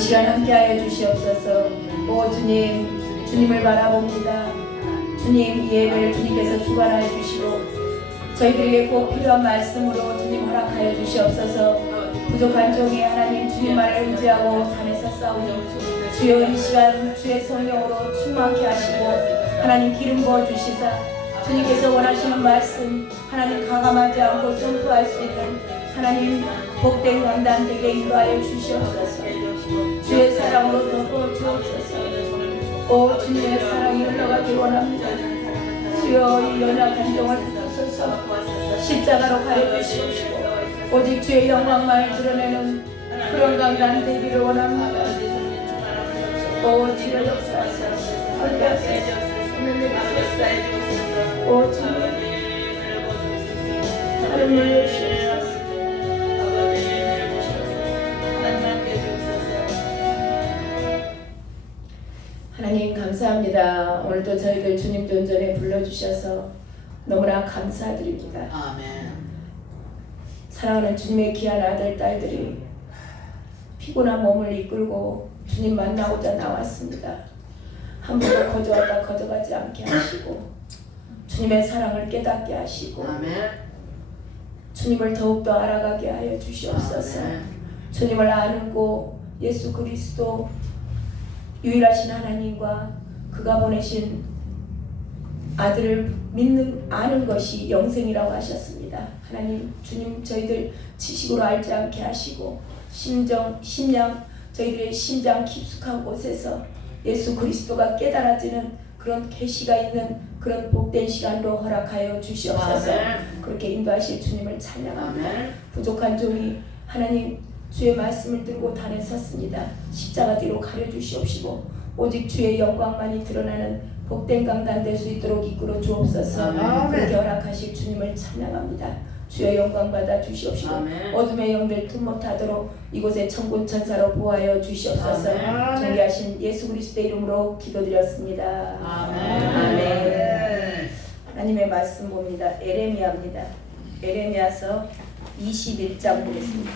시간 함께하여 주시옵소서. 오 주님, 주님을 바라봅니다. 주님, 이 예배를 주님께서 주관하여 주시고 저희들에게 꼭 필요한 말씀으로 주님 허락하여 주시옵소서. 부족한 종이 하나님 주님만을 의지하고 단에서 싸우니 주여 이 시간 주의 성령으로 충만케 하시고 하나님 기름 부어 주시사 주님께서 원하시는 말씀 하나님 가감하지 않고 선포할 수 있는 하나님 복된 강단 되게 인도하여 주시옵소서. 주의 사랑으로 덮어 주옵소서. 오 주님의 사랑이 흘러가기 원합니다. 주여 이 연약한 종을 붙드소서. 십자가로 가려 주시옵시고 오직 주의 영광만을 드러내는 그런 강단 되기를 원합니다. 오 주여 역사하소서. 함께하소서. 오 주님 나를 놀려주시옵소서. 하나님 감사합니다. 오늘도 저희들 주님 존전에 불러주셔서 너무나 감사드립니다. 아멘. 사랑하는 주님의 귀한 아들 딸들이 피곤한 몸을 이끌고 주님 만나고자 나왔습니다. 한 번도 거저왔다 거저가지 않게 하시고 주님의 사랑을 깨닫게 하시고 아멘. 주님을 더욱더 알아가게 하여 주시옵소서. 아멘. 주님을 아는고 예수 그리스도 유일하신 하나님과 그가 보내신 아들을 아는 것이 영생이라고 하셨습니다. 하나님 주님 저희들 지식으로 알지 않게 하시고 심령 저희들의 심장 깊숙한 곳에서 예수 그리스도가 깨달아지는 그런 계시가 있는 그런 복된 시간으로 허락하여 주시옵소서. 아멘. 그렇게 인도하실 주님을 찬양합니다. 아멘. 부족한 종이 하나님 주의 말씀을 들고 단에 섰습니다. 십자가 뒤로 가려 주시옵시고 오직 주의 영광만이 드러나는 복된 강단 될 수 있도록 이끌어 주옵소서. 아멘. 그렇게 허락하실 주님을 찬양합니다. 주의 영광 받아 주시옵시고 아멘. 어둠의 영들 틈 못하도록 이곳에 천군 천사로 보하여 주시옵소서. 아멘. 존귀하신 예수 그리스도의 이름으로 기도드렸습니다. 아멘. 아멘. 하나님의 말씀 봅니다. 에레미야입니다. 에레미야서 21장 보겠습니다.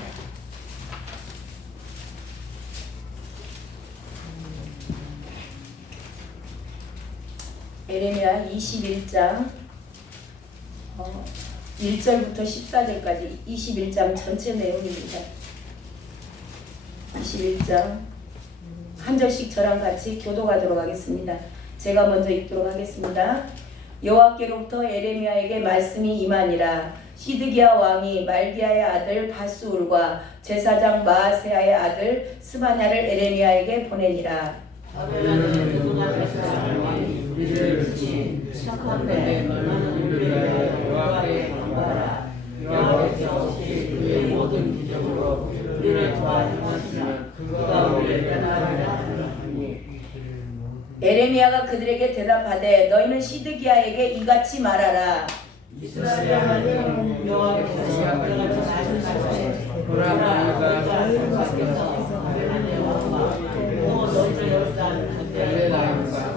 에레미야 21장 1절부터 14절까지 21장 전체 내용입니다. 21장 한 절씩 저랑 같이 교독하도록 하겠습니다. 제가 먼저 읽도록 하겠습니다. 여호와께로부터 에레미야에게 말씀이 임하니라. 시드기야 왕이 말기야의 아들 바스울과 제사장 마아세야의 아들 스바냐를 에레미야에게 보내니라. 우리를 친 착한데 너는 우리를 여호와께 경배하라. 여호와께서 혹시 그의 모든 기적으로 우리를 도와 행하시면 그가 우리를 떠나리라 하니 에레미야가 그들에게 대답하되 너희는 시드기야에게 이같이 말하라. 이스라엘 하나님 여호와께서 여러분을 말씀하시되 보라 너희가 하나님께서 하나님의 왕과 또 너희를 역사하는 그때의 왕과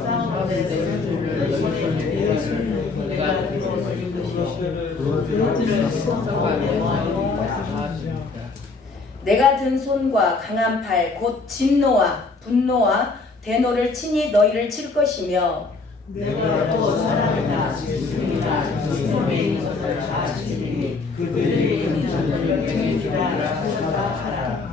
내가 든 손과 강한 팔 곧 진노와 분노와 대노를 친히 너희를 칠 것이며 내가 또 사랑이나 진술이나 진심에 있는 것을 다 치리니 그들이 있는 전쟁의 주라 하라.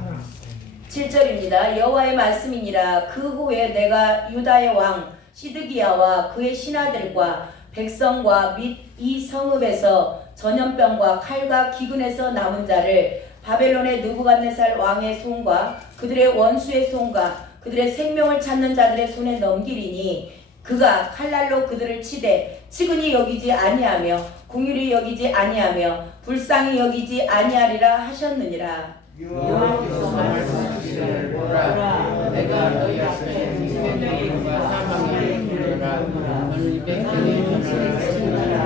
7절입니다. 여호와의 말씀이니라. 그 후에 내가 유다의 왕 시드기야와 그의 신하들과 백성과 및 이 성읍에서 전염병과 칼과 기근에서 남은 자를 바벨론의 느부갓네살 왕의 손과 그들의 원수의 손과 그들의 생명을 찾는 자들의 손에 넘기리니 그가 칼날로 그들을 치되 치근히 여기지 아니하며 궁휼히 여기지 아니하며 불쌍히 여기지 아니하리라 하셨느니라. 여호와께서 말씀하시기를 보라 내가 너희 앞에 생명과 사망의 길을 막으라 너희 백성의 전을 하시느니라.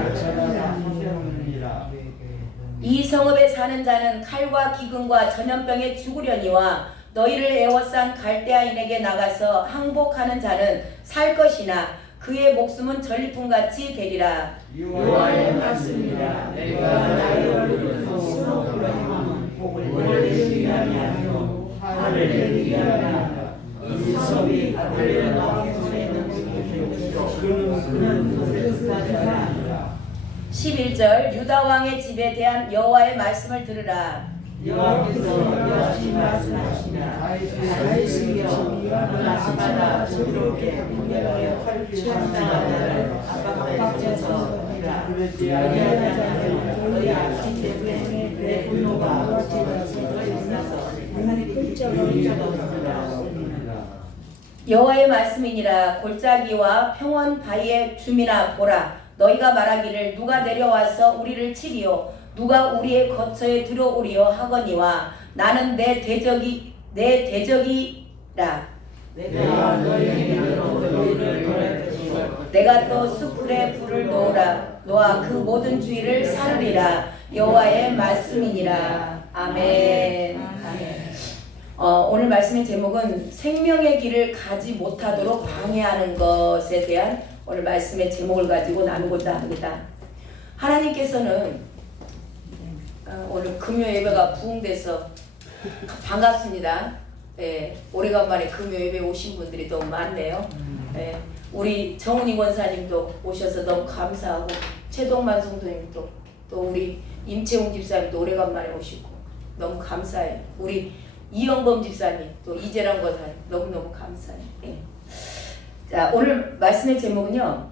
이 성읍에 사는 자는 칼과 기근과 전염병에 죽으려니와 너희를 애워싼 갈대아인에게 나가서 항복하는 자는 살 것이나 그의 목숨은 전리품같이 되리라. 여호와의 말씀이라. 내가 나의 얼굴을 심어 그러함은 복을 내기 위함이 아니요 화를 내기 위함이라. 소비 아들의 왕의 손에는 그는 그것을 사자라. 11절 유다 왕의 집에 대한 여호와의 말씀을 들으라. 여호와께서 여호와신 말씀하시니라. 다윗이여 나시마다 저렇게 분별하여 참당한 자를 압박하여서 이라. 그리하지 않으면 너희 악심 때문에 내 분노가 너희 있어서 너희 없으라. 여호와의 말씀이니라. 골짜기와 평원 바위의 주민아 보라. 너희가 말하기를 누가 내려와서 우리를 치리요 누가 우리의 거처에 들어오리요 하거니와 나는 내 대적이라. 내가 너희에게로 너희를 보낼 것이요 내가 또 숯불에 불을 놓아 그 모든 주위를 사르리라. 여호와의 말씀이니라. 아멘. 오늘 말씀의 제목은 생명의 길을 가지 못하도록 방해하는 것에 대한 오늘 말씀의 제목을 가지고 나누고자 합니다. 하나님께서는 오늘 금요 예배가 부흥돼서 반갑습니다. 오래간만에 금요 예배 오신 분들이 너무 많네요. 우리 정은희 권사님도 오셔서 너무 감사하고 최동만 성도님도 또 우리 임채웅 집사님도 오래간만에 오시고 너무 감사해요. 우리 이영범 집사님 또 이재랑 권사님 너무너무 감사해요. 자, 오늘 말씀의 제목은요.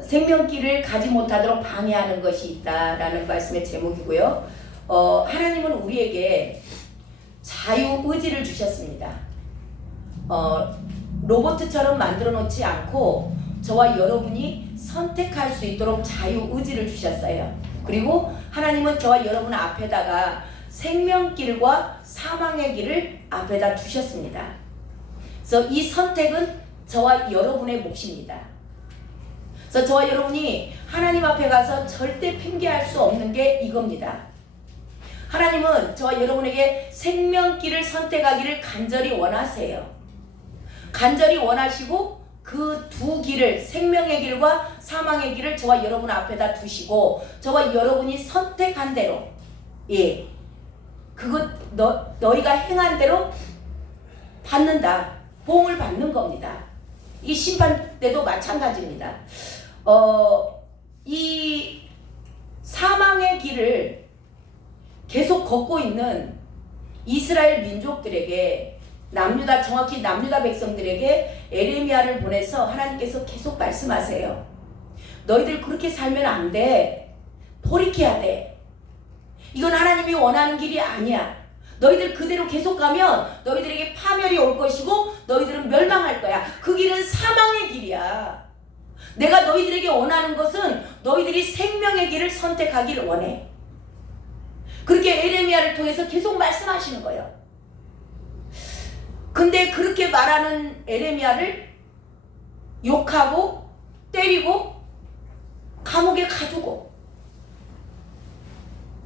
생명길을 가지 못하도록 방해하는 것이 있다라는 말씀의 제목이고요. 하나님은 우리에게 자유의지를 주셨습니다. 로봇처럼 만들어 놓지 않고 저와 여러분이 선택할 수 있도록 자유의지를 주셨어요. 그리고 하나님은 저와 여러분 앞에다가 생명길과 사망의 길을 앞에다 두셨습니다. 그래서 이 선택은 저와 여러분의 몫입니다. 그래서 저와 여러분이 하나님 앞에 가서 절대 핑계할 수 없는 게 이겁니다. 하나님은 저와 여러분에게 생명길을 선택하기를 간절히 원하세요. 간절히 원하시고 그 두 길을 생명의 길과 사망의 길을 저와 여러분 앞에다 두시고 저와 여러분이 선택한 대로 그것 너희가 행한 대로 받는다. 보응을 받는 겁니다. 이 심판 때도 마찬가지입니다. 이 사망의 길을 계속 걷고 있는 이스라엘 민족들에게 남유다 정확히 남유다 백성들에게 에레미야를 보내서 하나님께서 계속 말씀하세요. 너희들 그렇게 살면 안 돼. 돌이켜야 돼. 이건 하나님이 원하는 길이 아니야. 너희들 그대로 계속 가면 너희들에게 파멸이 올 것이고 너희들은 멸망할 거야. 그 길은 사망의 길이야. 내가 너희들에게 원하는 것은 너희들이 생명의 길을 선택하기를 원해. 그렇게 에레미야를 통해서 계속 말씀하시는 거예요. 근데 그렇게 말하는 에레미야를 욕하고 때리고 감옥에 가두고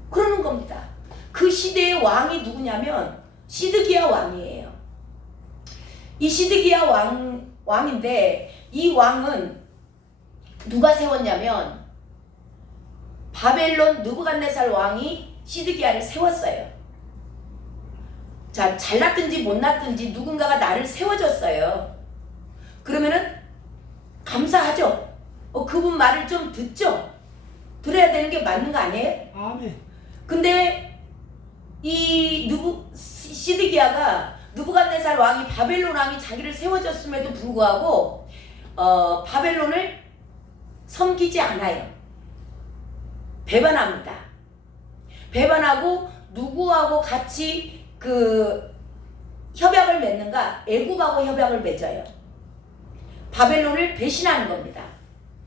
그러는 겁니다. 그 시대의 왕이 누구냐면 시드기야 왕이에요. 이 시드기야 왕인데 이 왕은 누가 세웠냐면 바벨론 느부갓네살 왕이 시드기야를 세웠어요. 자, 잘났든지 못났든지 누군가가 나를 세워줬어요. 그러면은 감사하죠. 그분 말을 좀 듣죠. 들어야 되는 게 맞는 거 아니에요? 아멘. 근데 이 시드기야가 느부갓네살 왕이 바벨론 왕이 자기를 세워줬음에도 불구하고 바벨론을 섬기지 않아요. 배반합니다. 배반하고 누구하고 같이 그 협약을 맺는가? 애굽하고 협약을 맺어요. 바벨론을 배신하는 겁니다.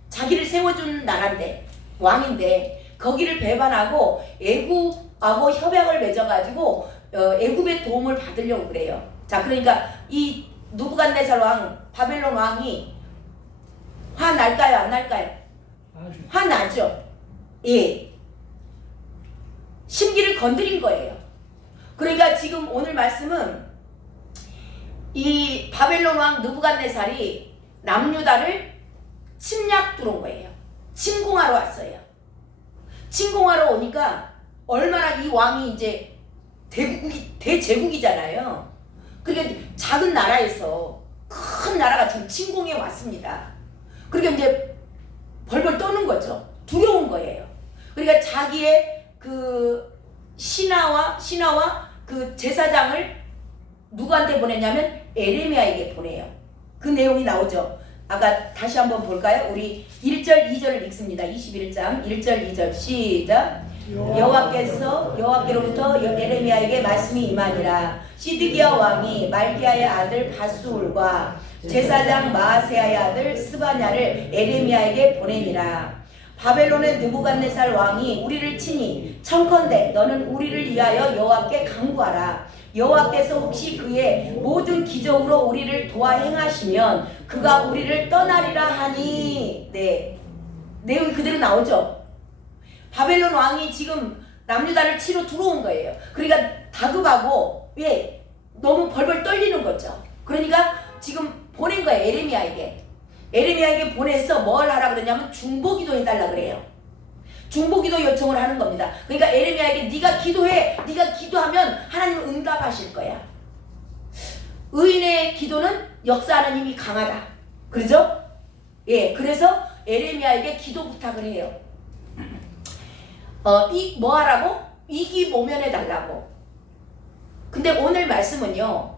자기를 세워준 나라인데 왕인데 거기를 배반하고 애굽하고 협약을 맺어가지고 애굽의 도움을 받으려고 그래요. 자, 그러니까 이 느부갓네살 왕 바벨론 왕이 화 날까요? 안 날까요? 화 나죠. 예. 심기를 건드린 거예요. 그러니까 지금 오늘 말씀은 이 바벨론 왕 느부갓네살이 남유다를 침략 들어온 거예요. 침공하러 왔어요. 침공하러 오니까 얼마나 이 왕이 이제 대제국이잖아요. 그러니까 작은 나라에서 큰 나라가 지금 침공해 왔습니다. 그러니까 이제 벌벌 떠는 거죠. 두려운 거예요. 그러니까 자기의 그 신하와 그 제사장을 누구한테 보냈냐면 에레미야에게 보내요. 그 내용이 나오죠. 아까 다시 한번 볼까요? 우리 1절 2절을 읽습니다. 21장 1절 2절 시작. 여호와께로부터 에레미야에게 말씀이 임하니라. 시드기야 왕이 말기야의 아들 바수울과 제사장 마아세야의 아들 스바냐를 에레미야에게 보내니라. 바벨론의 느부갓네살 왕이 우리를 치니 청컨대 너는 우리를 위하여 여호와께 간구하라. 여호와께서 혹시 그의 모든 기적으로 우리를 도와 행하시면 그가 우리를 떠나리라 하니. 네, 내용이 그대로 나오죠. 바벨론 왕이 지금 남유다를 치러 들어온 거예요. 그러니까 다급하고 왜 너무 벌벌 떨리는 거죠. 그러니까 지금 보낸 거예요. 에레미야에게 보내서 뭘 하라 그러냐면 중보기도 해달라 그래요. 중보기도 요청을 하는 겁니다. 그러니까 에레미야에게 네가 기도해. 네가 기도하면 하나님은 응답하실 거야. 의인의 기도는 역사하는 힘이 강하다. 그러죠? 예, 그래서 에레미야에게 기도 부탁을 해요. 뭐 하라고? 위기 모면해 달라고. 근데 오늘 말씀은요,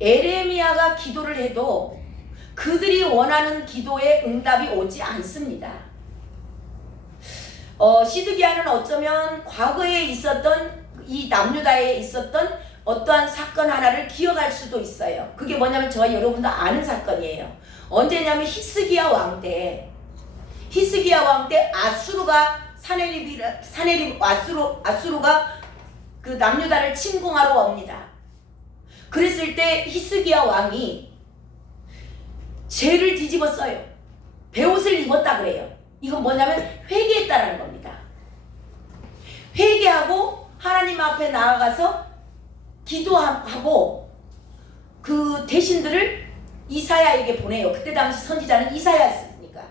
에레미야가 기도를 해도 그들이 원하는 기도에 응답이 오지 않습니다. 시드기야는 어쩌면 과거에 있었던 이 남유다에 있었던 어떠한 사건 하나를 기억할 수도 있어요. 그게 뭐냐면 저와 여러분도 아는 사건이에요. 언제냐면 히스기야 왕 때 아수르가 아수르가 그 남유다를 침공하러 옵니다. 그랬을 때 히스기야 왕이 죄를 뒤집었어요. 베옷을 입었다 그래요. 이건 뭐냐면 회개했다라는 겁니다. 회개하고 하나님 앞에 나아가서 기도하고 그 대신들을 이사야에게 보내요. 그때 당시 선지자는 이사야였으니까.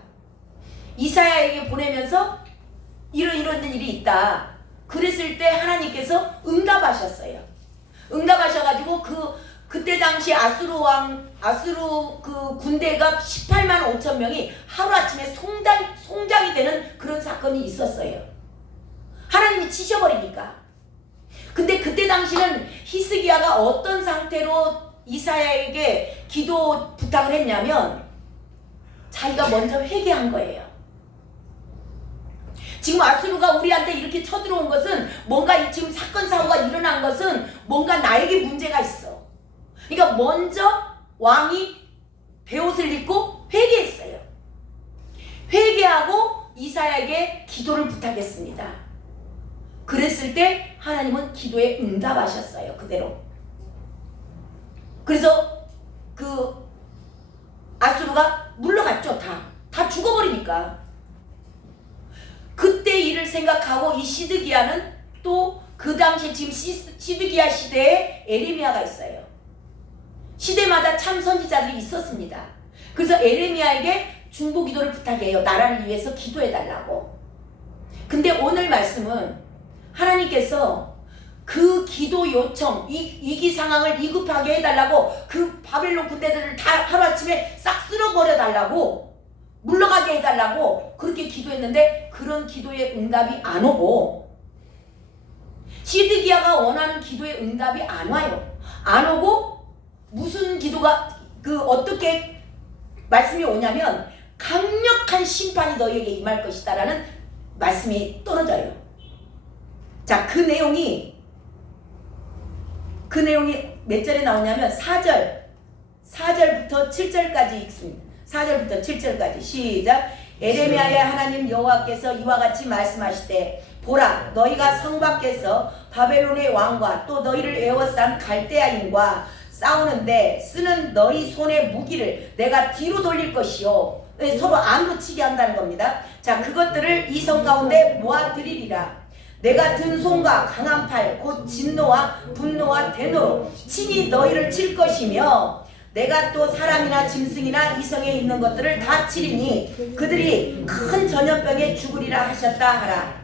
이사야에게 보내면서 이런 일이 있다. 그랬을 때 하나님께서 응답하셨어요. 응답하셔가지고 그때 당시 아수르 그 군대가 18만 5천 명이 하루아침에 송장이 되는 그런 사건이 있었어요. 하나님이 치셔버리니까. 근데 그때 당시는 히스기야가 어떤 상태로 이사야에게 기도 부탁을 했냐면 자기가 먼저 회개한 거예요. 지금 아수르가 우리한테 이렇게 쳐들어온 것은 뭔가 지금 사건 사고가 일어난 것은 뭔가 나에게 문제가 있어. 그러니까 먼저 왕이 베옷을 입고 회개했어요. 회개하고 이사야에게 기도를 부탁했습니다. 그랬을 때 하나님은 기도에 응답하셨어요. 그대로. 그래서 그 아수르가 물러갔죠. 다 죽어버리니까. 그때 일을 생각하고 이 시드기야는 또 그 당시에 지금 시드기야 시대에 에레미야가 있어요. 시대마다 참 선지자들이 있었습니다. 그래서 에레미야에게 중보기도를 부탁해요. 나라를 위해서 기도해달라고. 근데 오늘 말씀은 하나님께서 그 기도 요청, 위기 상황을 위급하게 해달라고 그 바벨론 군대들을 다 하루아침에 싹 쓸어버려달라고 물러가게 해달라고 그렇게 기도했는데 그런 기도의 응답이 안 오고 시드기야가 원하는 기도의 응답이 안 와요. 안 오고 무슨 기도가 어떻게 말씀이 오냐면 강력한 심판이 너희에게 임할 것이다 라는 말씀이 떨어져요. 자, 그 내용이 몇 절에 나오냐면 4절부터 7절까지 읽습니다. 4절부터 7절까지 시작. 에레미야의 하나님 여호와께서 이와 같이 말씀하시되 보라 너희가 성 밖에서 바벨론의 왕과 또 너희를 에워싼 갈대아인과 싸우는데 쓰는 너희 손의 무기를 내가 뒤로 돌릴 것이요. 서로 안으로 치게 한다는 겁니다. 자, 그것들을 이 성 가운데 모아드리리라. 내가 든 손과 강한 팔 곧 진노와 분노와 대노로 친히 너희를 칠 것이며 내가 또 사람이나 짐승이나 이 성에 있는 것들을 다 치리니 그들이 큰 전염병에 죽으리라 하셨다 하라.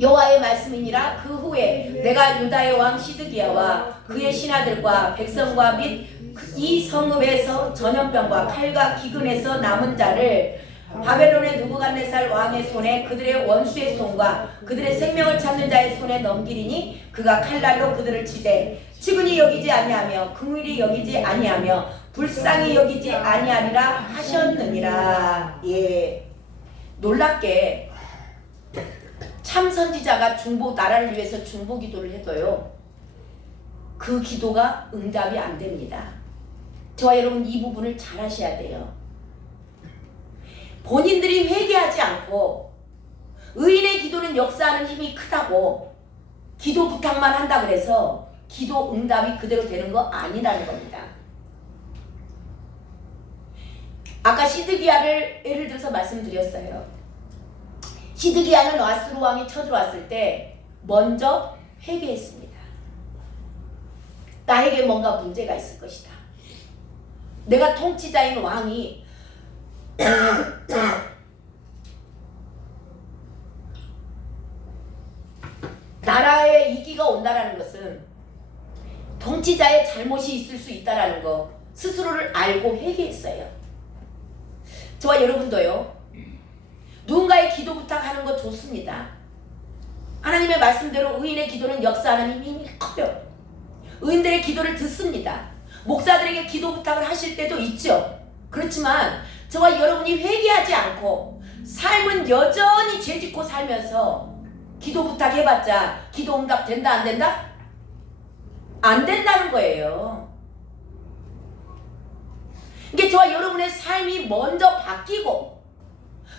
여호와의 말씀이니라. 그 후에 내가 유다의 왕 시드기야와 그의 신하들과 백성과 및 이 성읍에서 전염병과 칼과 기근에서 남은 자를 바벨론의 느부갓네살 왕의 손에 그들의 원수의 손과 그들의 생명을 찾는 자의 손에 넘기리니 그가 칼날로 그들을 치되 측은히 여기지 아니하며 긍휼히 여기지 아니하며 불쌍히 여기지 아니하리라 하셨느니라. 예, 놀랍게 참 선지자가 중보 나라를 위해서 중보 기도를 해도요 그 기도가 응답이 안 됩니다. 저와 여러분 이 부분을 잘 하셔야 돼요. 본인들이 회개하지 않고 의인의 기도는 역사하는 힘이 크다고 기도 부탁만 한다 그래서 기도 응답이 그대로 되는 거 아니라는 겁니다. 아까 시드기야를 예를 들어서 말씀드렸어요. 시드기야는 아수르 왕이 쳐들어왔을 때 먼저 회개했습니다. 나에게 뭔가 문제가 있을 것이다. 내가 통치자인 왕이 나라에 위기가 온다라는 것은 통치자의 잘못이 있을 수 있다라는 거 스스로를 알고 회개했어요. 저와 여러분도요. 누군가의 기도 부탁하는 거 좋습니다. 하나님의 말씀대로 의인의 기도는 역사하는 힘이 커요. 의인들의 기도를 듣습니다. 목사들에게 기도 부탁을 하실 때도 있죠. 그렇지만 저와 여러분이 회개하지 않고 삶은 여전히 죄짓고 살면서 기도 부탁해봤자 기도 응답 된다 안 된다? 안 된다는 거예요. 이게 저와 여러분의 삶이 먼저 바뀌고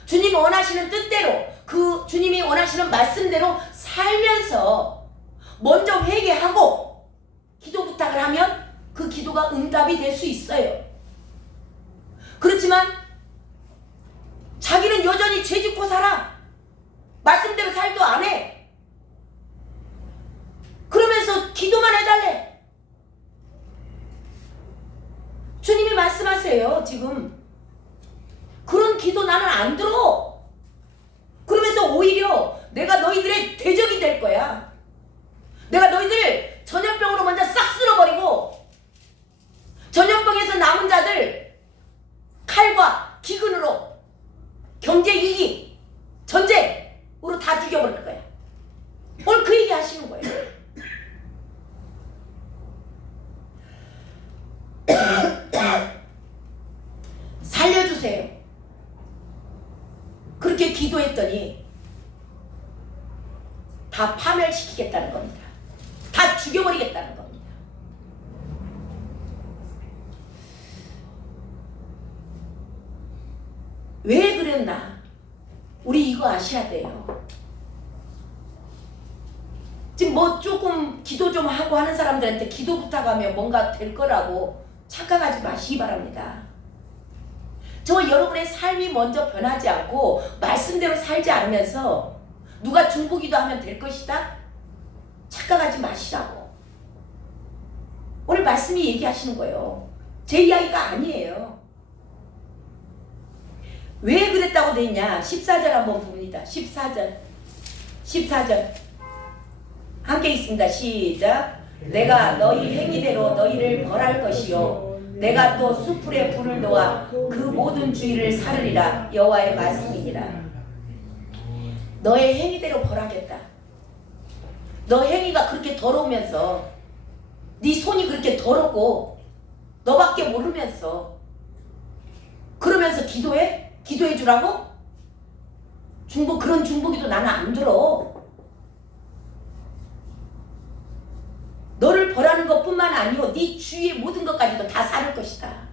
주님 원하시는 뜻대로 그 주님이 원하시는 말씀대로 살면서 먼저 회개하고 기도 부탁을 하면 그 기도가 응답이 될 수 있어요. 그렇지만 자기는 여전히 죄짓고 살아. 말씀대로 살도 안 해. 그러면서 기도만 해달래. 주님이 말씀하세요. 지금 그런 기도 나는 안 들어. 그러면서 오히려 내가 너희들의 대적이 될 거야. 내가 너희들 전염병으로 먼저 싹 쓸어버리고 전염병에서 남은 자들 칼과 기근으로 경제위기 전쟁으로 다 죽여버릴 거야. 오늘 그 얘기 하시는 거예요. 살려주세요. 그렇게 기도했더니 다 파멸시키겠다는 겁니다. 다 죽여버리겠다는 겁니다. 왜 그랬나? 우리 이거 아셔야 돼요. 지금 뭐 조금 기도 좀 하고 하는 사람들한테 기도 부탁하면 뭔가 될 거라고 착각하지 마시기 바랍니다. 저와 여러분의 삶이 먼저 변하지 않고 말씀대로 살지 않으면서 누가 중보기도 하면 될 것이다? 착각하지 마시라고. 오늘 말씀이 얘기하시는 거예요. 제 이야기가 아니에요. 왜 그랬다고 돼 있냐? 14절 한번 봅니다. 14절 함께 있습니다. 시작. 내가 너희 행위대로 너희를 벌할 것이요 내가 또 수풀에 불을 놓아 그 모든 주의를 사르리라. 여호와의 말씀이니라. 너의 행위대로 벌하겠다. 너 행위가 그렇게 더러우면서 네 손이 그렇게 더럽고 너밖에 모르면서 그러면서 기도해? 기도해 주라고? 그런 중보기도 나는 안 들어. 너를 벌하는 것뿐만 아니오 네 주위의 모든 것까지도 다 사를 것이다.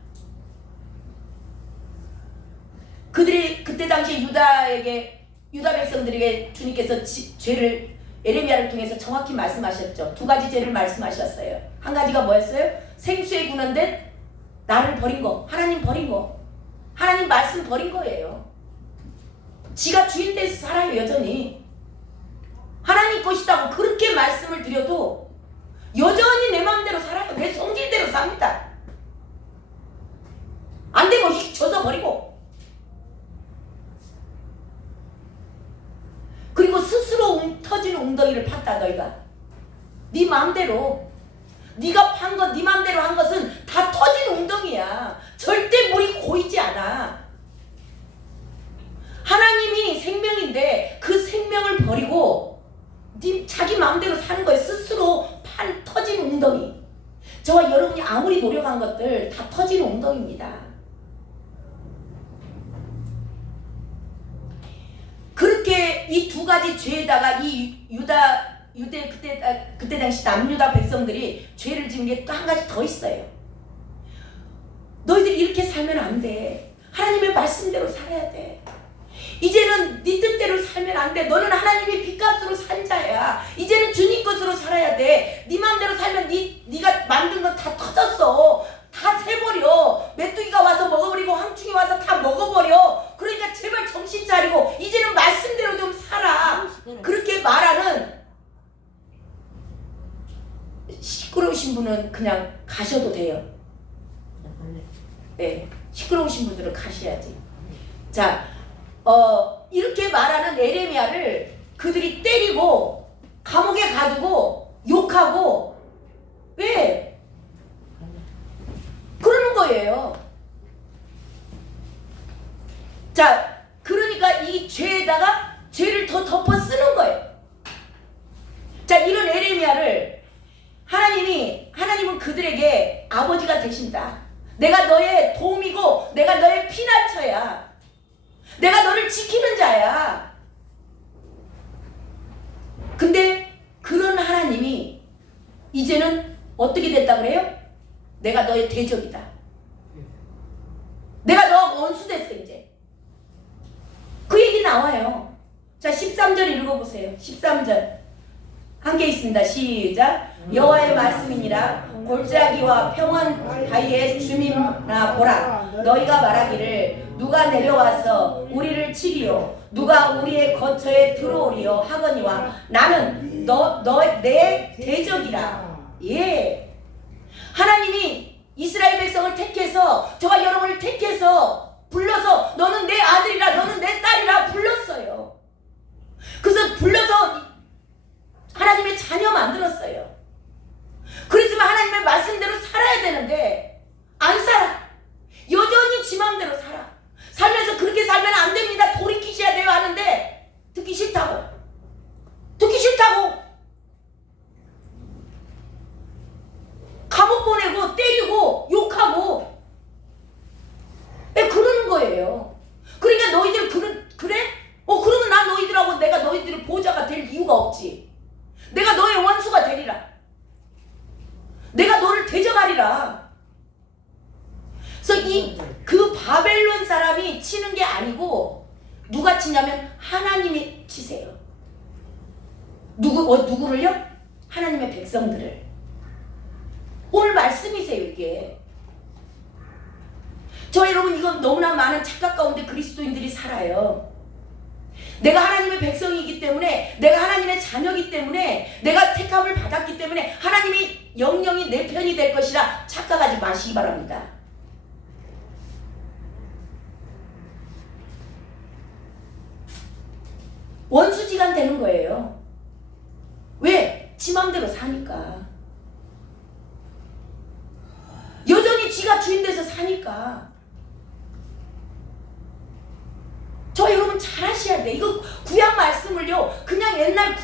그들이 그때 당시에 유다 백성들에게 주님께서 죄를 에레미야를 통해서 정확히 말씀하셨죠. 두 가지 죄를 말씀하셨어요. 한 가지가 뭐였어요? 생수에 군한된 나를 버린 거, 하나님 버린 거, 하나님 말씀 버린 거예요. 지가 주인 돼서 살아요. 여전히 하나님 것이라고 그렇게 말씀을 드려도 여전히 내 마음대로 살아요. 내 성질대로 삽니다. 안 되고 휙 져서 버리고, 그리고 스스로 터지고 맘대로 네가 판 것, 네 맘대로 한 것은 다 터진 웅덩이야. 절대 물이 고이지 않아. 하나님이 생명인데 그 생명을 버리고 자기 마음대로 사는 거예요. 스스로 판 터진 웅덩이. 저와 여러분이 아무리 노력한 것들 다 터진 웅덩이입니다. 그렇게 이 두 가지 죄에다가 이 유대 그때 당시 남유다 백성들이 죄를 지은 게 또 한 가지 더 있어요. 너희들이 이렇게 살면 안 돼. 하나님의 말씀대로 살아야 돼. 이제는 네 뜻대로 살면 안 돼. 너는 하나님의 빚값으로 산 자야. 이제는 주님 것으로 살아야 돼. 네 마음대로 살면 네가 만든 건 다 터졌어. 다 새버려. 메뚜기가 와서 먹어버리고 황충이 와서 다 먹어버려. 그러니까 제발 정신 차리고 이제는 말씀대로 좀 살아. 그렇게 말하는 시끄러우신 분은 그냥 가셔도 돼요. 네, 시끄러우신 분들은 가셔야지. 자, 이렇게 말하는 에레미야를 그들이 때리고 감옥에 가두고 욕하고 왜? 그러는 거예요. 자, 그러니까 이 죄에다가 죄를 더 덮어 쓰는 거예요. 자, 이런 에레미야를 하나님은 그들에게 아버지가 되신다. 내가 너의 도움이고 내가 너의 피난처야. 내가 너를 지키는 자야. 근데 그런 하나님이 이제는 어떻게 됐다고 그래요? 내가 너의 대적이다. 내가 너 원수 됐어 이제. 그 얘기 나와요. 자, 13절 읽어보세요. 13절 함께 있습니다. 시작. 여호와의 말씀이니라. 골짜기와 평원 바위에 주님나 보라. 너희가 말하기를 누가 내려와서 우리를 치리요 누가 우리의 거처에 들어오리요 하거니와 나는 내 대적이라. 예. 하나님이 이스라엘 백성을 택해서 저와 여러분을 택해서 불러서 너는 내 아들이라 너는 내 딸이라 불렀어요. 그래서 불러서 하나님의 자녀 만들었어요. 그렇지만 하나님의 말씀대로 살아야 되는데 안 살아. 여전히 지 마음대로 살아. 살면서 그렇게 살면 안 됩니다. 돌이키셔야 돼요 하는데 듣기 싫다고. 감옥 보내고 때리고 욕하고 왜 그러는 거예요. 그러니까 너희들 그래? 그러면 나 너희들하고 내가 너희들의 보호자가 될 이유가 없지. 내가 너의 원수가 되리라. 내가 너를 대적하리라. 그래서 그 바벨론 사람이 치는 게 아니고 누가 치냐면 하나님이 치세요. 누구를요? 하나님의 백성들을. 오늘 말씀이세요 이게. 저 여러분 이건 너무나 많은 착각 가운데 그리스도인들이 살아요. 내가 하나님의 백성이기 때문에 내가 하나님의 자녀이기 때문에 내가 택함을 받았기 때문에 하나님이 영영이 내 편이 될 것이라 착각하지 마시기 바랍니다. 원수지간 되는 거예요. 왜? 지 맘대로 사니까. 여전히 지가 주인 돼서 사니까. 저 여러분 잘 하셔야 돼. 이거 구약 말씀을요 그냥 옛날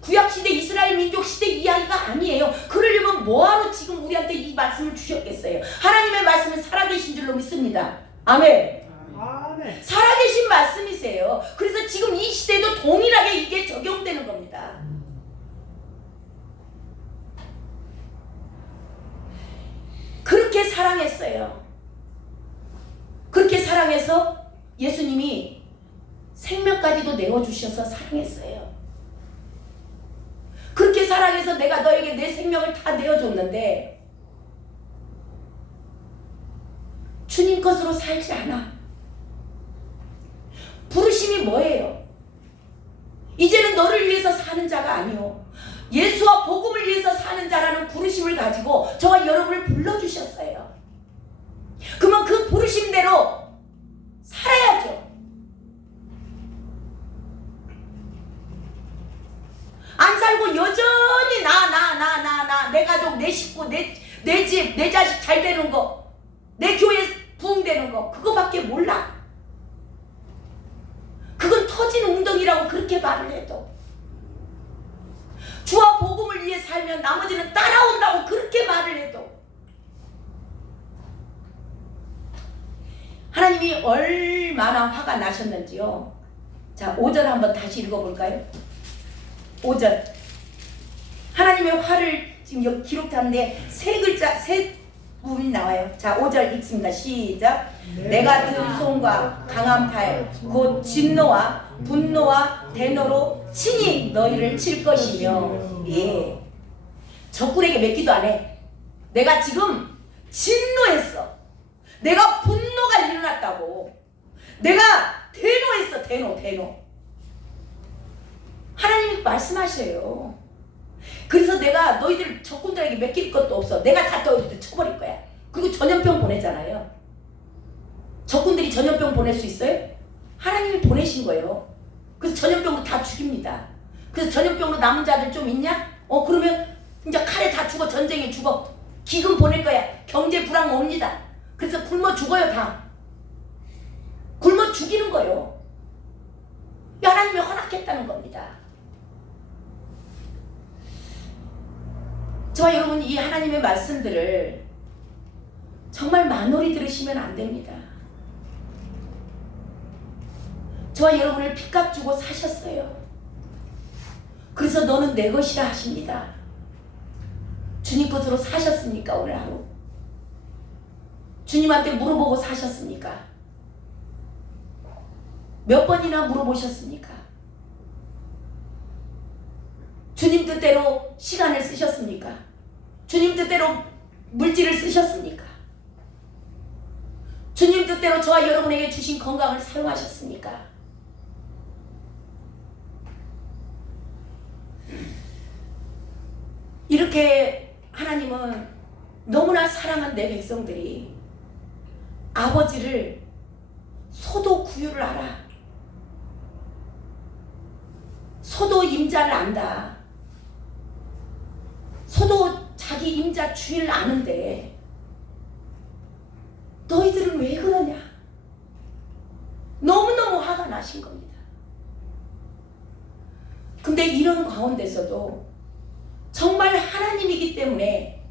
구약 시대 이스라엘 민족 시대 이야기가 아니에요. 그러려면 뭐하러 지금 우리한테 이 말씀을 주셨겠어요. 하나님의 말씀은 살아계신 줄로 믿습니다. 아멘. 아멘. 살아계신 말씀이세요. 그래서 지금 이 시대도 동일하게 이게 적용되는 겁니다. 그렇게 사랑했어요. 그렇게 사랑해서 예수님이 생명까지도 내어주셔서 사랑했어요. 그렇게 사랑해서 내가 너에게 내 생명을 다 내어줬는데 주님 것으로 살지 않아. 부르심이 뭐예요? 이제는 너를 위해서 사는 자가 아니요 예수와 복음을 위해서 사는 자라는 부르심을 가지고 저와 여러분을 불러주셨어요. 그러면 그 부르심대로 살아야죠. 안 살고 여전히 나 내 식구, 내 집, 내 자식 잘 되는 거, 내 교회 부흥되는 거, 그거밖에 몰라. 그건 터진 웅덩이라고 그렇게 말을 해도, 주와 복음을 위해 살면 나머지는 따라온다고 그렇게 말을 해도, 하나님이 얼마나 화가 나셨는지요. 자, 5절 한번 다시 읽어볼까요? 5절. 하나님의 화를 지금 여기 기록하는데 세 글자, 세 부분이 나와요. 자, 5절 읽습니다. 시작. 내가 든 손과 강한 팔, 곧 진노와 분노와 대노로 친히 너희를 칠 것이며. 예. 적군에게 맺기도 안 해. 내가 지금 진노했어. 내가 분노가 일어났다고. 내가 대노했어. 대노. 하나님이 말씀하셔요. 그래서 내가 너희들 적군들에게 맡길 것도 없어. 내가 다 너희들 쳐버릴 거야. 그리고 전염병 보내잖아요. 적군들이 전염병 보낼 수 있어요? 하나님이 보내신 거예요. 그래서 전염병도 다 죽입니다. 그래서 전염병으로 남은 자들 좀 있냐? 그러면 이제 칼에 다 죽어. 전쟁에 죽어. 기금 보낼 거야. 경제 불황 옵니다. 그래서 굶어 죽어요. 다 굶어 죽이는 거예요. 하나님이 허락했다는 겁니다. 저와 여러분, 이 하나님의 말씀들을 정말 만홀히 들으시면 안 됩니다. 저와 여러분을 핏값 주고 사셨어요. 그래서 너는 내 것이라 하십니다. 주님 것으로 사셨습니까? 오늘 하루 주님한테 물어보고 사셨습니까? 몇 번이나 물어보셨습니까? 주님 뜻대로 시간을 쓰셨습니까? 주님 뜻대로 물질을 쓰셨습니까? 주님 뜻대로 저와 여러분에게 주신 건강을 사용하셨습니까? 이렇게 하나님은 너무나 사랑한 내 백성들이 아버지를 소도 구유를 알아. 소도 임자를 안다. 소도 자기 임자 주인을 아는데 너희들은 왜 그러냐? 너무너무 화가 나신 겁니다. 근데 이런 가운데서도 정말 하나님이기 때문에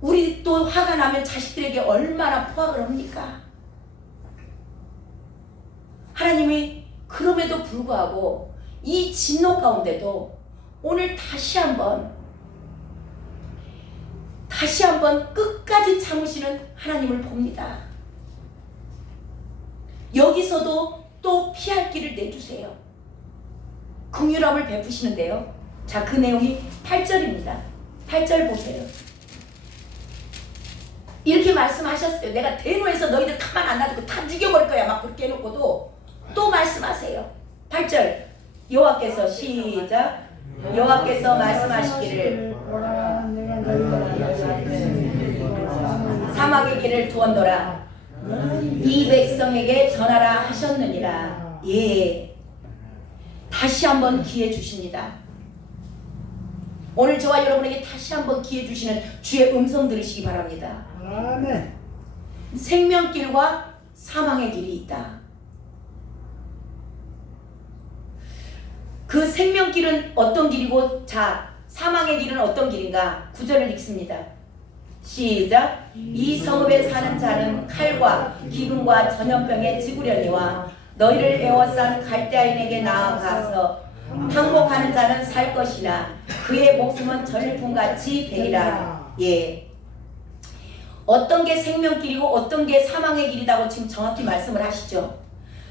우리 또 화가 나면 자식들에게 얼마나 포악을 합니까? 하나님이 그럼에도 불구하고 이 진노 가운데도 오늘 다시 한번 끝까지 참으시는 하나님을 봅니다. 여기서도 또 피할 길을 내주세요. 긍휼함을 베푸시는데요. 자, 그 내용이 8절입니다. 8절 보세요. 이렇게 말씀하셨어요. 내가 대노해서 너희들 가만 안 놔두고 다 죽여버릴 거야. 막 그렇게 해놓고도 또 말씀하세요. 8절 여호와께서 시작. 여호와께서 말씀하시기를 사막의 길을 두었노라. 이 백성에게 전하라 하셨느니라. 예, 다시 한번 기회 주십니다. 오늘 저와 여러분에게 다시 한번 기회 주시는 주의 음성 들으시기 바랍니다. 아멘. 생명길과 사망의 길이 있다. 그 생명길은 어떤 길이고, 자, 사망의 길은 어떤 길인가? 9절을 읽습니다. 시작. 이 성읍에 사는 자는 칼과 기근과 전염병에 지구려니와 너희를 에워싼 갈대아인에게 나아가서 항복하는 자는 살 것이나 그의 목숨은 전리품같이 되리라. 예. 어떤 게 생명길이고 어떤 게 사망의 길이라고 지금 정확히 말씀을 하시죠.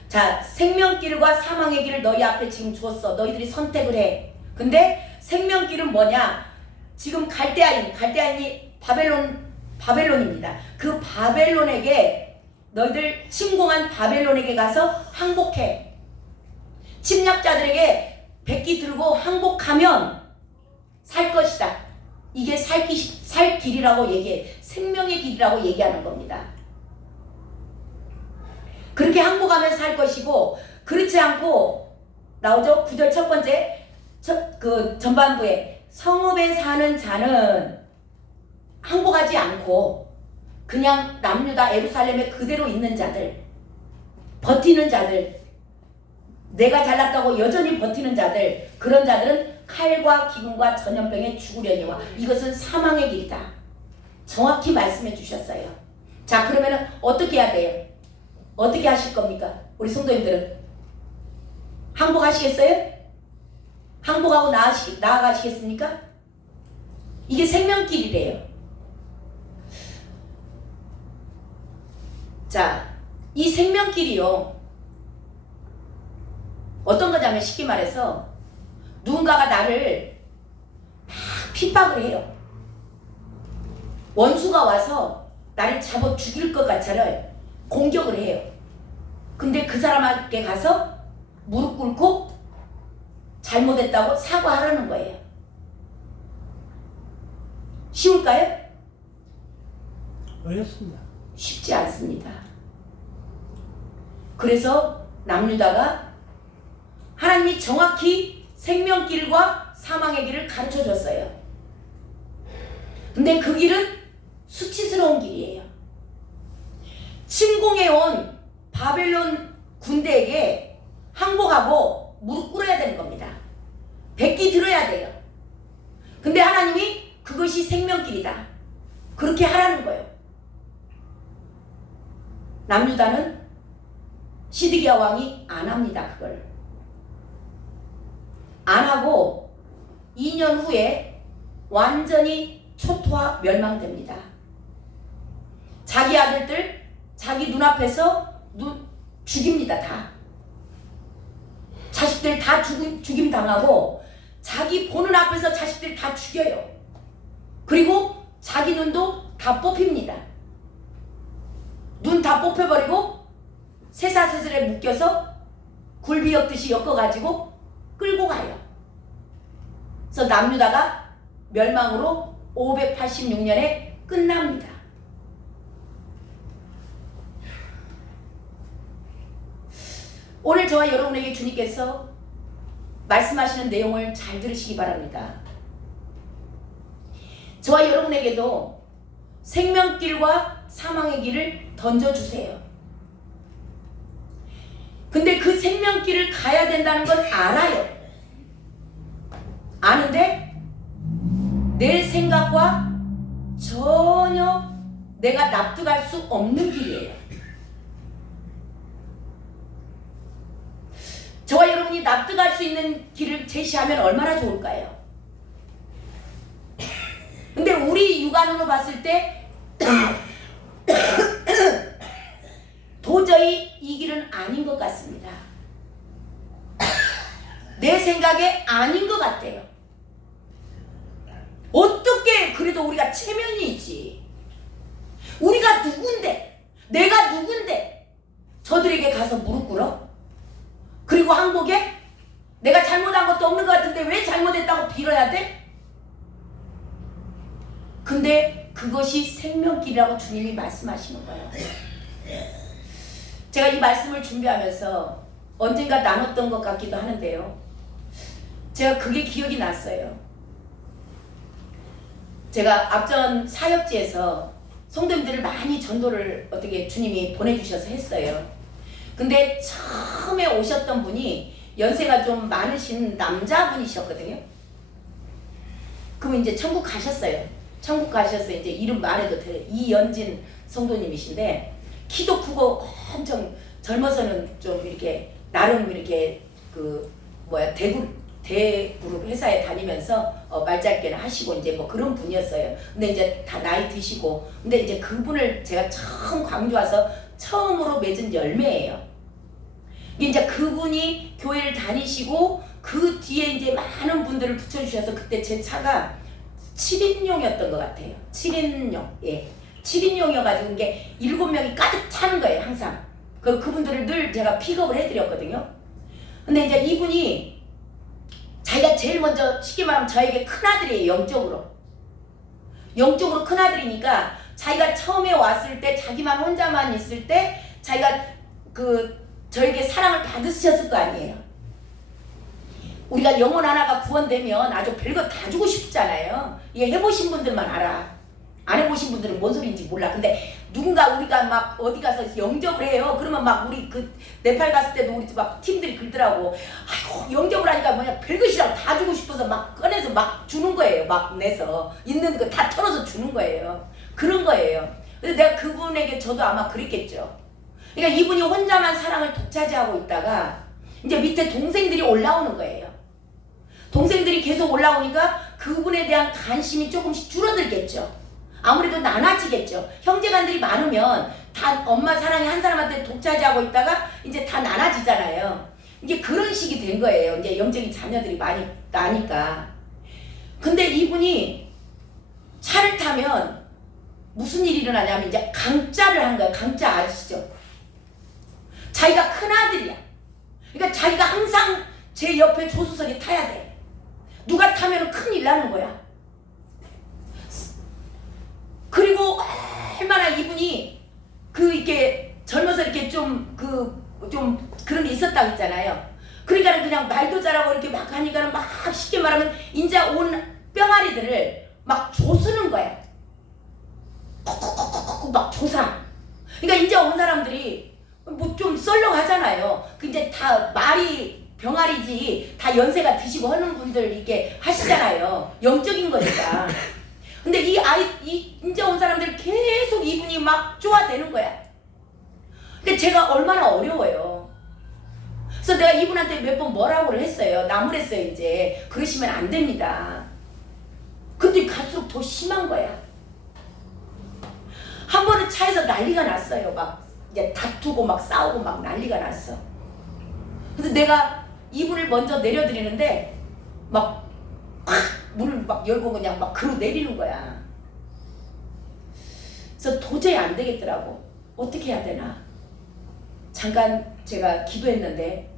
자, 생명길과 사망의 길을 너희 앞에 지금 주었어. 너희들이 선택을 해. 근데 생명길은 뭐냐? 지금 갈대아인이 바벨론입니다. 그 바벨론에게, 너희들 침공한 바벨론에게 가서 항복해. 침략자들에게 백기 들고 항복하면 살 것이다. 이게 살 길이라고 얘기해. 생명의 길이라고 얘기하는 겁니다. 그렇게 항복하면 살 것이고, 그렇지 않고 나오죠. 9절 첫 번째 그 전반부에 성읍에 사는 자는 항복하지 않고 그냥 남유다 예루살렘에 그대로 있는 자들, 버티는 자들, 내가 잘났다고 여전히 버티는 자들, 그런 자들은 칼과 기근과 전염병에 죽으려니와 이것은 사망의 길이다. 정확히 말씀해 주셨어요. 자, 그러면은 어떻게 해야 돼요? 어떻게 하실 겁니까? 우리 성도님들은 항복하시겠어요? 항복하고 나아가시겠습니까? 이게 생명길이래요. 자, 이 생명길이요, 어떤 거냐면 쉽게 말해서 누군가가 나를 막 핍박을 해요. 원수가 와서 나를 잡아 죽일 것 같아를 공격을 해요. 근데 그 사람에게 가서 무릎 꿇고 잘못했다고 사과하라는 거예요. 쉬울까요? 어렵습니다. 쉽지 않습니다. 그래서 남유다가 하나님이 정확히 생명길과 사망의 길을 가르쳐 줬어요. 근데 그 길은 수치스러운 길이에요. 침공해온 바벨론 군대에게 항복하고 무릎 꿇어야 되는 겁니다. 백기 들어야 돼요. 근데 하나님이 그것이 생명길이다, 그렇게 하라는 거예요. 남유다는 시드기야 왕이 안 합니다. 그걸 안 하고 2년 후에 완전히 초토화 멸망됩니다. 자기 아들들 자기 눈앞에서 죽입니다. 다 자식들 다 죽임 당하고 자기 보는 앞에서 자식들 다 죽여요. 그리고 자기 눈도 다 뽑힙니다. 눈 다 뽑혀버리고 쇠사슬에 묶여서 굴비 엮듯이 엮어가지고 끌고 가요. 그래서 남유다가 멸망으로 586년에 끝납니다. 오늘 저와 여러분에게 주님께서 말씀하시는 내용을 잘 들으시기 바랍니다. 저와 여러분에게도 생명길과 사망의 길을 던져주세요. 근데 그 생명길을 가야 된다는 건 알아요. 아는데 내 생각과 전혀 내가 납득할 수 없는 길이에요. 저와 여러분이 납득할 수 있는 길을 제시하면 얼마나 좋을까요? 근데 우리 육안으로 봤을 때 도저히 이 길은 아닌 것 같습니다. 내 생각에 아닌 것 같아요. 어떻게 그래도 우리가 체면이 있지? 우리가 누군데? 내가 누군데? 저들에게 가서 무릎 꿇어? 그리고 항복해? 내가 잘못한 것도 없는 것 같은데 왜 잘못했다고 빌어야 돼? 근데 그것이 생명길이라고 주님이 말씀하시는 거예요. 제가 이 말씀을 준비하면서 언젠가 나눴던 것 같기도 하는데요, 제가 그게 기억이 났어요. 제가 앞전 사역지에서 성도님들을 많이 전도를 어떻게 주님이 보내주셔서 했어요. 근데 처음에 오셨던 분이 연세가 좀 많으신 남자분이셨거든요. 그럼 이제 천국 가셨어요. 천국 가셔서 이제 이름 말해도 돼요. 이연진 성도님이신데 키도 크고 엄청 젊어서는 좀 이렇게 나름 이렇게 대그룹 회사에 다니면서 말잘게는 하시고 이제 뭐 그런 분이었어요. 근데 이제 다 나이 드시고, 근데 이제 그분을 제가 처음 광주 와서 처음으로 맺은 열매예요. 이제 그분이 교회를 다니시고 그 뒤에 이제 많은 분들을 붙여주셔서 그때 제 차가 7인용이었던 것 같아요. 7인용, 예, 7인용이어가지고 이게 7명이 가득 차는 거예요, 항상. 그분들을 늘 제가 픽업을 해드렸거든요. 근데 이제 이분이 자기가 제일 먼저 쉽게 말하면 저에게 큰아들이에요. 영적으로 큰아들이니까 자기가 처음에 왔을 때 자기만 혼자만 있을 때 자기가 저에게 사랑을 받으셨을 거 아니에요. 우리가 영혼 하나가 구원되면 아주 별거 다 주고 싶잖아요. 이게 해보신 분들만 알아. 안 해보신 분들은 뭔 소리인지 몰라. 근데 누군가 우리가 막 어디 가서 영접을 해요. 그러면 막 우리 그 네팔 갔을 때도 우리 막 팀들이 그러더라고. 아이고 영접을 하니까 뭐냐 별것이랑 다 주고 싶어서 막 꺼내서 막 주는 거예요. 막 내서 있는 거 다 털어서 주는 거예요. 그런 거예요. 근데 내가 그분에게 저도 아마 그랬겠죠. 그러니까 이분이 혼자만 사랑을 독차지하고 있다가 이제 밑에 동생들이 올라오는 거예요. 동생들이 계속 올라오니까 그분에 대한 관심이 조금씩 줄어들겠죠. 아무래도 나눠지겠죠. 형제간들이 많으면 다 엄마 사랑이 한 사람한테 독차지하고 있다가 이제 다 나눠지잖아요. 이제 그런 식이 된 거예요. 이제 영적인 자녀들이 많이 나니까. 근데 이분이 차를 타면 무슨 일이 일어나냐면 이제 강짜를 한 거야. 강짜 아시죠? 자기가 큰아들이야. 그러니까 자기가 항상 제 옆에 조수석에 타야 돼. 누가 타면 큰일 나는 거야. 그리고 얼마나 이분이 이렇게 젊어서 이렇게 좀 그런 게 있었다고 했잖아요. 그러니까 그냥 말도 잘하고 이렇게 막 하니까는 막 쉽게 말하면 이제 온 뿅아리들을 막 조수는 거야. 콕콕콕콕콕 막 조사. 그러니까 이제 온 사람들이 뭐 좀 썰렁하잖아요. 그 이제 다 말이 병아리지 다 연세가 드시고 하는 분들 이렇게 하시잖아요. 영적인 거니까. 근데 이 이제 온 사람들 계속 이분이 막 쪼아대는 거야. 근데 제가 얼마나 어려워요. 그래서 내가 이분한테 몇 번 뭐라고를 했어요. 나무랬어요. 이제 그러시면 안 됩니다. 근데 갈수록 더 심한 거야. 한 번은 차에서 난리가 났어요. 막 이제 다투고 막 싸우고 막 난리가 났어. 근데 내가 이분을 먼저 내려드리는데 막 문을 막 열고 그냥 막 그로 내리는 거야. 그래서 도저히 안 되겠더라고. 어떻게 해야 되나. 잠깐 제가 기도했는데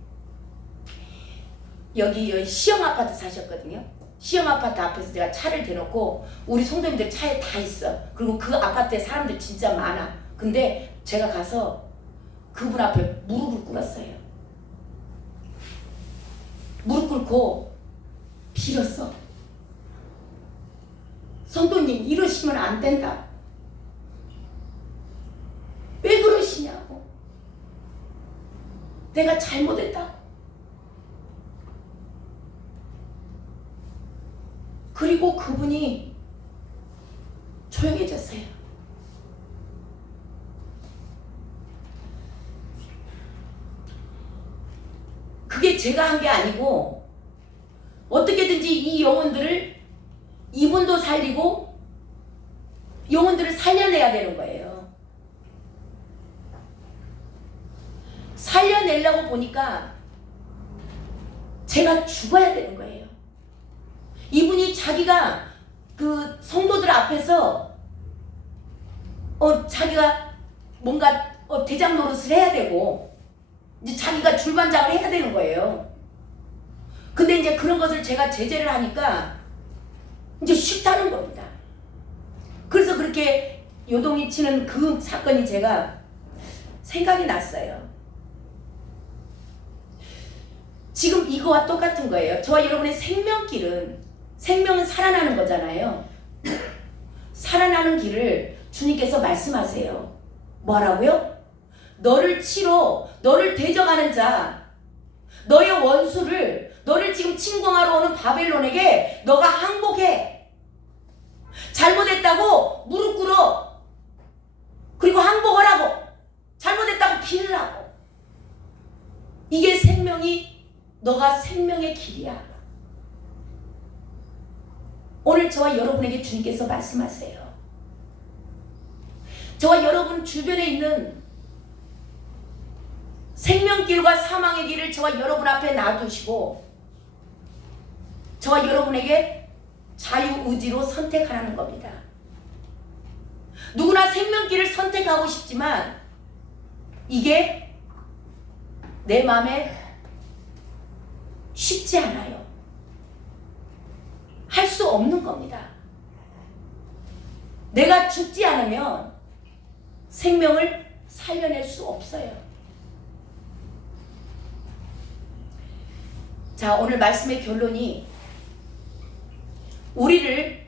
여기 시형 아파트 사셨거든요. 시형 아파트 앞에서 제가 차를 대놓고 우리 성도님들 차에 다 있어. 그리고 그 아파트에 사람들 진짜 많아. 근데 제가 가서 그분 앞에 무릎을 꿇었어요. 무릎 꿇고 빌었어. 성도님 이러시면 안 된다. 왜 그러시냐고. 내가 잘못했다고. 그리고 그분이 조용해졌어요. 그게 제가 한 게 아니고 어떻게든지 이 영혼들을 이분도 살리고 영혼들을 살려내야 되는 거예요. 살려내려고 보니까 제가 죽어야 되는 거예요. 이분이 자기가 그 성도들 앞에서 자기가 뭔가 대장 노릇을 해야 되고 이제 자기가 줄반장을 해야 되는 거예요. 근데 이제 그런 것을 제가 제재를 하니까 이제 싫다는 겁니다. 그래서 그렇게 요동이 치는 그 사건이 제가 생각이 났어요. 지금 이거와 똑같은 거예요. 저와 여러분의 생명은 살아나는 거잖아요. 살아나는 길을 주님께서 말씀하세요. 뭐라고요? 너를 치러 너를 대적하는 자, 너의 원수를 너를 지금 침공하러 오는 바벨론에게 너가 항복해. 잘못했다고 무릎 꿇어. 그리고 항복하라고. 잘못했다고 빌으라고. 이게 너가 생명의 길이야. 오늘 저와 여러분에게 주님께서 말씀하세요. 저와 여러분 주변에 있는 생명길과 사망의 길을 저와 여러분 앞에 놔두시고 저와 여러분에게 자유의지로 선택하라는 겁니다. 누구나 생명길을 선택하고 싶지만 이게 내 마음에 쉽지 않아요. 할 수 없는 겁니다. 내가 죽지 않으면 생명을 살려낼 수 없어요. 자, 오늘 말씀의 결론이 우리를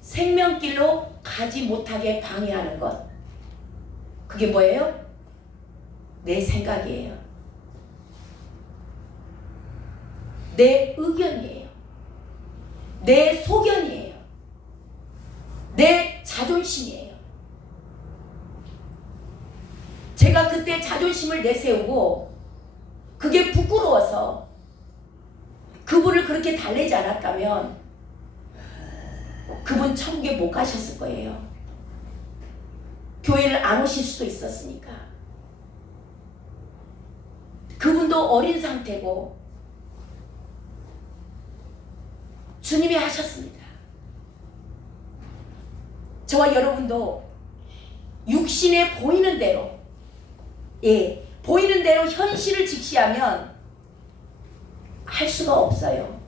생명길로 가지 못하게 방해하는 것. 그게 뭐예요? 내 생각이에요. 내 의견이에요. 내 소견이에요. 내 자존심이에요. 제가 그때 자존심을 내세우고 그게 부끄러워서 그분을 그렇게 달래지 않았다면 그분 천국에 못 가셨을 거예요. 교회를 안 오실 수도 있었으니까. 그분도 어린 상태고 주님이 하셨습니다. 저와 여러분도 육신에 보이는 대로, 보이는 대로 현실을 직시하면 할 수가 없어요.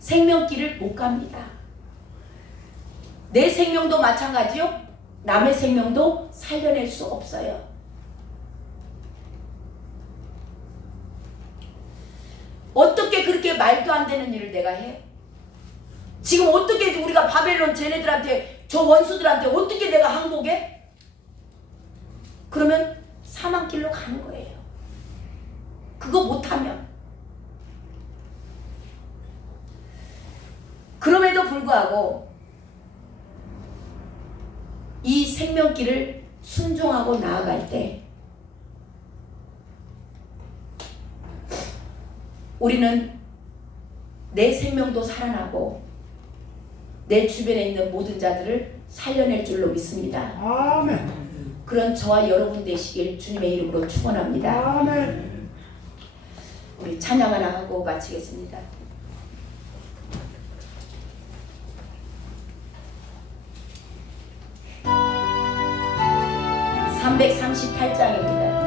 생명길을 못 갑니다. 내 생명도 마찬가지요. 남의 생명도 살려낼 수 없어요. 어떻게 그렇게 말도 안 되는 일을 내가 해? 지금 어떻게 우리가 바벨론 쟤네들한테, 저 원수들한테 어떻게 내가 항복해? 그러면 사망길로 가는 거예요. 그거 못하면. 그럼에도 불구하고 이 생명길을 순종하고 나아갈 때 우리는 내 생명도 살아나고 내 주변에 있는 모든 자들을 살려낼 줄로 믿습니다. 아멘. 그런 저와 여러분 되시길 주님의 이름으로 축원합니다. 아멘. 우리 찬양 하나 하고 마치겠습니다. (338장입니다)